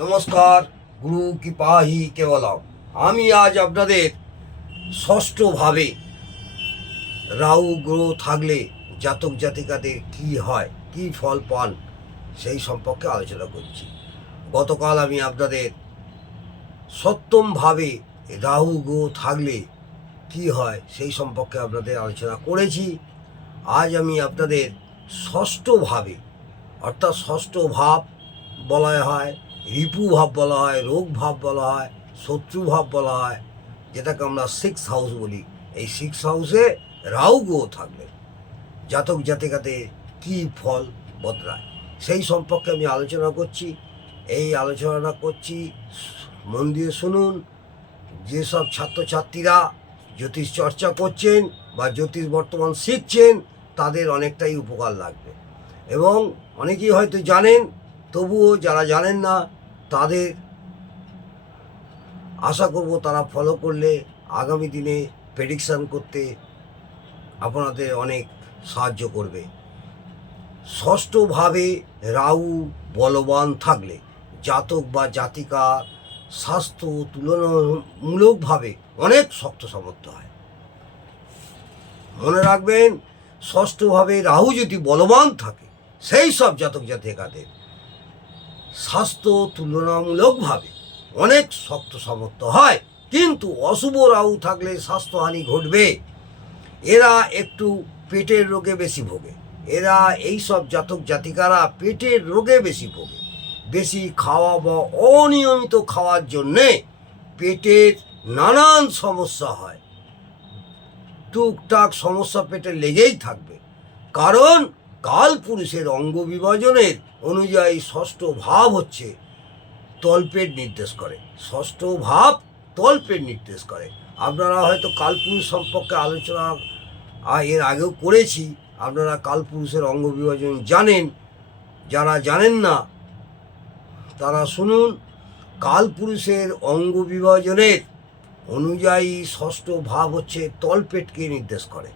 নমস্কার, গুরু কৃপাহি কেবলম। আমি আজ আপনাদের ষষ্ঠভাবে রাহু গ্রহ থাকলে জাতক জাতিকাদের কি হয়, কি ফল পান, সেই সম্পর্কে আলোচনা করছি। গতকাল আমি আপনাদের সপ্তমভাবে রাহু গ্রহ থাকলে কি হয় সেই সম্পর্কে আপনাদের আলোচনা করেছি। আজ আমি আপনাদের ষষ্ঠভাবে, অর্থাৎ ষষ্ঠ ভাব বলা হয়, রিপু ভাব বলা হয়, রোগ ভাব বলা হয়, শত্রু ভাব বলা হয়, যেটাকে আমরা সিক্স হাউস বলি। এই সিক্স হাউসে রাহু গ্রহ থাকলে জাতক জাতিকাতে কী ফল বদলায় সেই সম্পর্কে আমি আলোচনা করছি। এই আলোচনা করছি, মন দিয়ে শুনুন। যেসব ছাত্রছাত্রীরা জ্যোতিষ চর্চা করছেন বা জ্যোতিষ বর্তমান শিখছেন, তাদের অনেকটাই উপকার লাগবে। এবং অনেকেই হয়তো জানেন, তবুও যারা জানেন না তাদের আশা করব তারা ফলো করলে আগামী দিনে প্রেডিকশান করতে আপনাদের অনেক সাহায্য করবে। ষষ্ঠভাবে রাহু বলবান থাকলে জাতক বা জাতিকা স্বাস্থ্য তুলনামূলকভাবে অনেক শক্ত সামর্থ্য হয়। মনে রাখবেন, ষষ্ঠভাবে রাহু যদি বলবান থাকে সেই সব জাতক জাতিকাদের স্বাস্থ্য তুলনামূলকভাবে অনেক শক্ত সামর্থ্য হয়। কিন্তু অশুভ রাহু থাকলে স্বাস্থ্যহানি ঘটবে। এরা একটু পেটের রোগে বেশি ভোগে। এরা এই সব জাতক জাতিকারা পেটের রোগে বেশি ভোগে। বেশি খাওয়া বা অনিয়মিত খাওয়ার জন্যে পেটের নানান সমস্যা হয়। টুকটাক সমস্যা পেটে লেগেই থাকবে। কারণ কালপুরুষের অঙ্গ বিভাজনের অনুযায়ী ষষ্ঠ ভাব হচ্ছে তলপেট নির্দেশ করে। ষষ্ঠ ভাব তলপেট নির্দেশ করে। আপনারা হয়তো কালপুরুষ সম্পর্কে আলোচনা এর আগেও করেছি। আপনারা কালপুরুষের অঙ্গ বিভাজন জানেন। যারা জানেন না তারা শুনুন। কালপুরুষের অঙ্গ বিভাজনের অনুযায়ী ষষ্ঠ ভাব হচ্ছে তলপেটকে নির্দেশ করে।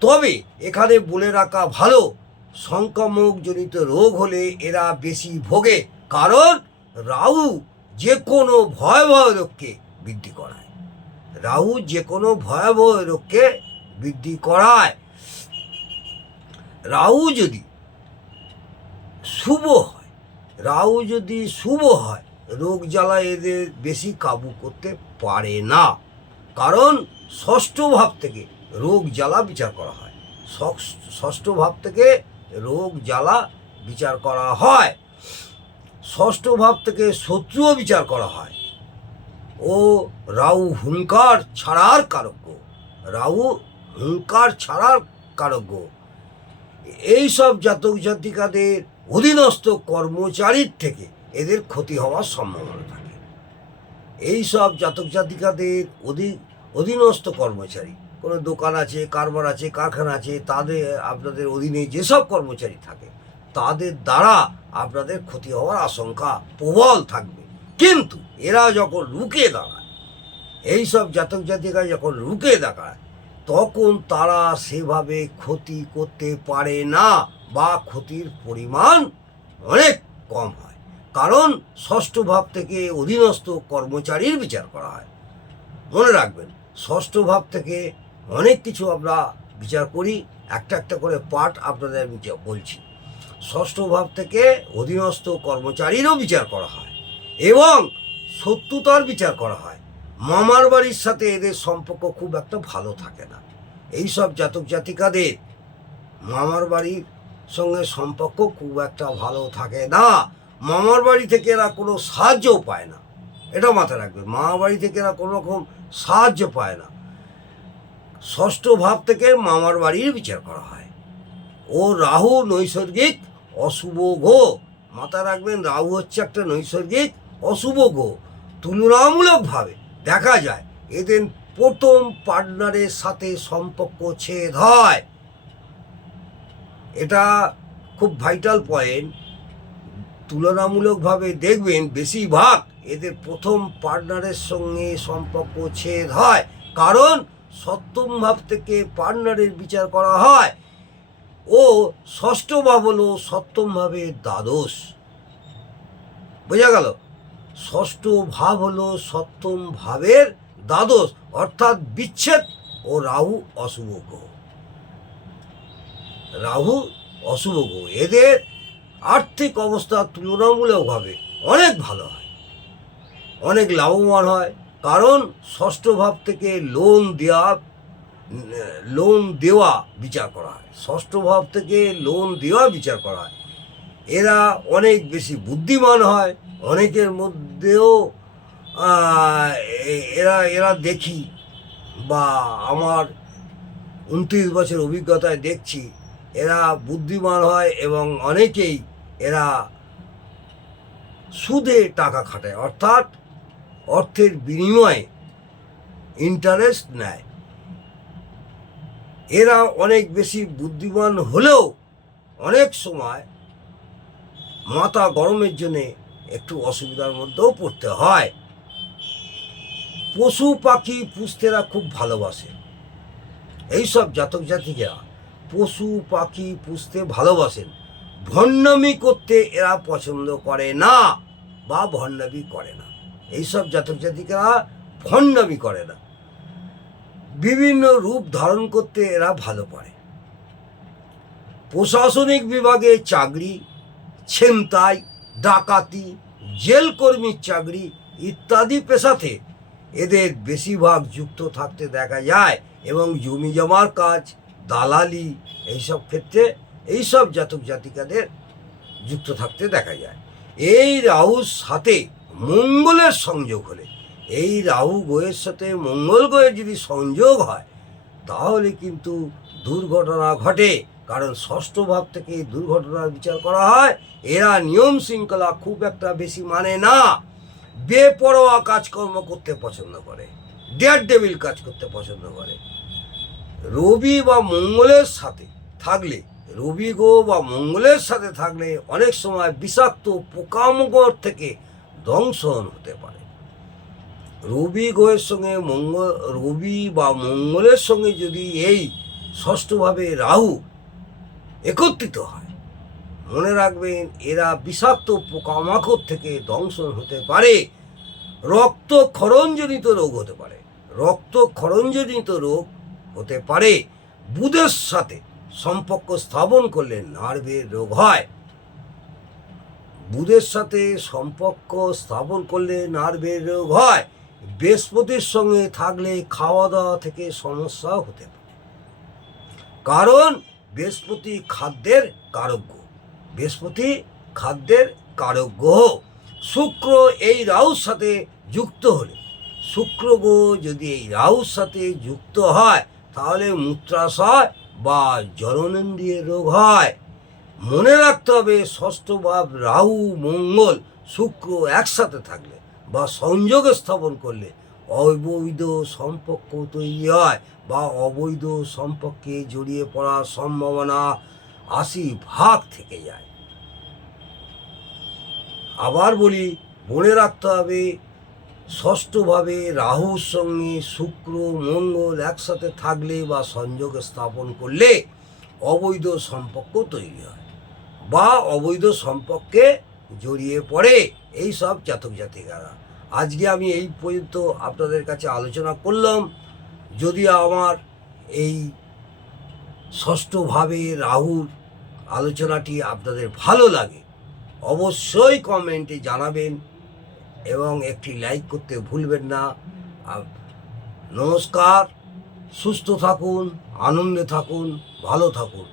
তবে এখানে বলে রাখা ভালো, সংক্রামকজনিত রোগ হলে এরা বেশি ভোগে। কারণ রাহু যে কোনো ভয়াবহ রোগকে বৃদ্ধি করায়। রাহু যে কোনো ভয়াবহ রোগকে বৃদ্ধি করায়। রাহু যদি শুভ হয়, রাহু যদি শুভ হয়, রোগ জ্বালা এদের বেশি কাবু করতে পারে না। কারণ ষষ্ঠ ভাব থেকে রোগ জ্বালা বিচার করা হয়। ষষ্ঠ ভাব থেকে রোগ জ্বালা বিচার করা হয়। ষষ্ঠ ভাব থেকে শত্রুও বিচার করা হয়। ও রাহু হুঙ্কার ছাড়ার কারক। রাহু হুঙ্কার ছাড়ার কারক। এইসব জাতক জাতিকাদের অধীনস্থ কর্মচারীর থেকে এদের ক্ষতি হওয়ার সম্ভাবনা থাকে। এইসব জাতক জাতিকাদের অধীনস্থ কর্মচারী, কোনো দোকান আছে, কারবার আছে, কারখানা আছে, তাদের আপনাদের অধীনে যেসব কর্মচারী থাকে তাদের দ্বারা আপনাদের ক্ষতি হওয়ার আশঙ্কা প্রবল থাকবে। কিন্তু এরা যখন রুখে দাঁড়ায়, এইসব জাতক জাতিকা যখন রুখে দাঁড়ায়, তখন তারা সেভাবে ক্ষতি করতে পারে না বা ক্ষতির পরিমাণ অনেক কম হয়। কারণ ষষ্ঠ ভাব থেকে অধীনস্থ কর্মচারীর বিচার করা হয়। মনে রাখবেন, ষষ্ঠ ভাব থেকে অনেক কিছু আমরা বিচার করি। একটা একটা করে পার্ট আপনাদের আমি বলছি। ষষ্ঠ ভাব থেকে অধীনস্থ কর্মচারীরও বিচার করা হয় এবং শত্রুতার বিচার করা হয়। মামার বাড়ির সাথে এদের সম্পর্ক খুব একটা ভালো থাকে না। এইসব জাতক জাতিকাদের মামার বাড়ির সঙ্গে সম্পর্ক খুব একটা ভালো থাকে না। মামার বাড়ি থেকে এরা কোনো সাহায্যও পায় না। এটা মাথায় রাখবে, মামার বাড়ি থেকে এরা কোনো রকম সাহায্য পায় না। ষষ্ঠ ভাব থেকে মামার বাড়ির বিচার করা হয়। ও রাহু নৈসর্গিক অশুভ গ্রহ। মাথায় রাখবেন, রাহু হচ্ছে একটা নৈসর্গিক অশুভ গ্রহ। তুলনামূলকভাবে দেখা যায় এদের প্রথম পার্টনারের সাথে সম্পর্ক ছেদ হয়। এটা খুব ভাইটাল পয়েন্ট। তুলনামূলকভাবে দেখবেন বেশিরভাগ এদের প্রথম পার্টনারের সঙ্গে সম্পর্ক ছেদ হয়। কারণ সপ্তম ভাব থেকে পার্টনারের বিচার করা হয় ও ষষ্ঠ ভাব হলো সপ্তম ভাবের দ্বাদশ। বোঝা গেল? ষষ্ঠ ভাব হলো সপ্তম ভাবের দ্বাদশ, অর্থাৎ বিচ্ছেদ ও রাহু অশুভ গ্রহ। রাহু অশুভ গ্রহ, এদের আর্থিক অবস্থা তুলনামূলকভাবে অনেক ভালো হয়, অনেক লাভবান হয়। কারণ ষষ্ঠ ভাব থেকে লোন দেওয়া বিচার করা হয়, ষষ্ঠ ভাব থেকে লোন দেওয়া বিচার করা হয়। এরা অনেক বেশি বুদ্ধিমান হয়। অনেকের মধ্যেও এরা এরা দেখি বা আমার 29 বছর অভিজ্ঞতায় দেখছি, এরা বুদ্ধিমান হয় এবং অনেকেই এরা সুদে টাকা খাটায়, অর্থাৎ অর্থের বিনিময়ে ইন্টারেস্ট নেয়। এরা অনেক বেশি বুদ্ধিমান হলেও অনেক সময় মাথা গরমের জন্যে একটু অসুবিধার মধ্যেও পড়তে হয়। পশু পাখি পুষতে এরা খুব ভালোবাসে। এইসব জাতক জাতিকেরা পশু পাখি পুষতে ভালোবাসেন। ভণ্ডামি করতে এরা পছন্দ করে না বা ভণ্ডামি করে না। এইসব জাতক জাতিকেরা ভণ্ডামি করে না। বিভিন্ন রূপ ধারণ করতে এরা ভালো পারে। প্রশাসনিক বিভাগে চাকরি, ছিনতাই, ডাকাতি, জেল কর্মীর চাকরি ইত্যাদি পেশাতে এদের বেশিরভাগ যুক্ত থাকতে দেখা যায় এবং জমি জমার কাজ, দালালি, এইসব ক্ষেত্রে এইসব জাতক জাতিকাদের যুক্ত থাকতে দেখা যায়। এই রাহুর সাথে মঙ্গলের সংযোগ হলে, এই রাহু গ্রহের সাথে মঙ্গল গ্রহের যদি সংযোগ হয় তাহলে কিন্তু দুর্ঘটনা ঘটে। কারণ ষষ্ঠ ভাব থেকে দুর্ঘটনার বিচার করা হয়। এরা নিয়ম শৃঙ্খলা খুব একটা বেশি মানে না, বেপরোয়া কাজকর্ম করতে পছন্দ করে, ডেয়ার ডেভিল কাজ করতে পছন্দ করে। রবি বা মঙ্গলের সাথে থাকলে, রবি গ্রহ বা মঙ্গলের সাথে থাকলে অনেক সময় বিষাক্ত পোকামাকড় থেকে দংশন হতে পারে। রবি গ্রহের সঙ্গে রবি বা মঙ্গলের সঙ্গে যদি এই ষষ্ঠভাবে রাহু একত্রিত হয়, মনে রাখবেন এরা বিষাক্ত পোকামাকড় থেকে দংশন হতে পারে। রক্তক্ষরণজনিত রোগ হতে পারে, রক্তক্ষরণজনিত রোগ হতে পারে। বুধের সাথে সম্পর্ক স্থাপন করলে নার্ভের রোগ হয়। বুধের সাথে সম্পর্ক স্থাপন করলে নার্ভের রোগ হয়। বৃহস্পতির সঙ্গে থাকলে খাওয়া দাওয়া থেকে সমস্যা হতে পারে, কারণ বৃহস্পতি খাদ্যের কারক গ্রহ, বৃহস্পতি খাদ্যের কারক গ্রহ। শুক্র এই রাহুর সাথে যুক্ত হলে, শুক্র গ্রহ যদি এই রাহুর সাথে যুক্ত হয় তাহলে মূত্রাশয় বা জননেন্দ্রিয় রোগ হয়। মনে রাখতে হবে ষষ্ঠ ভাব রাহু, মঙ্গল, শুক্র একসাথে থাকলে বা সংযোগ স্থাপন করলে অবৈধ সম্পর্ক তৈরি হয় বা অবৈধ সম্পর্কে জড়িয়ে পড়ার সম্ভাবনা 80% থেকে যায়। আবার বলি, মনে রাখতে হবে ষষ্ঠভাবে রাহুর সঙ্গে শুক্র মঙ্গল একসাথে থাকলে বা সংযোগ স্থাপন করলে অবৈধ সম্পর্ক তৈরি হয় বা অবৈধ সম্পর্কে জড়িয়ে পড়ে এই সব জাতক জাতিকারা। আজকে আমি এই পর্যন্ত আপনাদের কাছে আলোচনা করলাম। যদি আমার এই ষষ্ঠভাবে রাহুর আলোচনাটি আপনাদের ভালো লাগে অবশ্যই কমেন্টে জানাবেন এবং একটি লাইক করতে ভুলবেন না। নমস্কার, সুস্থ থাকুন, আনন্দে থাকুন, ভালো থাকুন।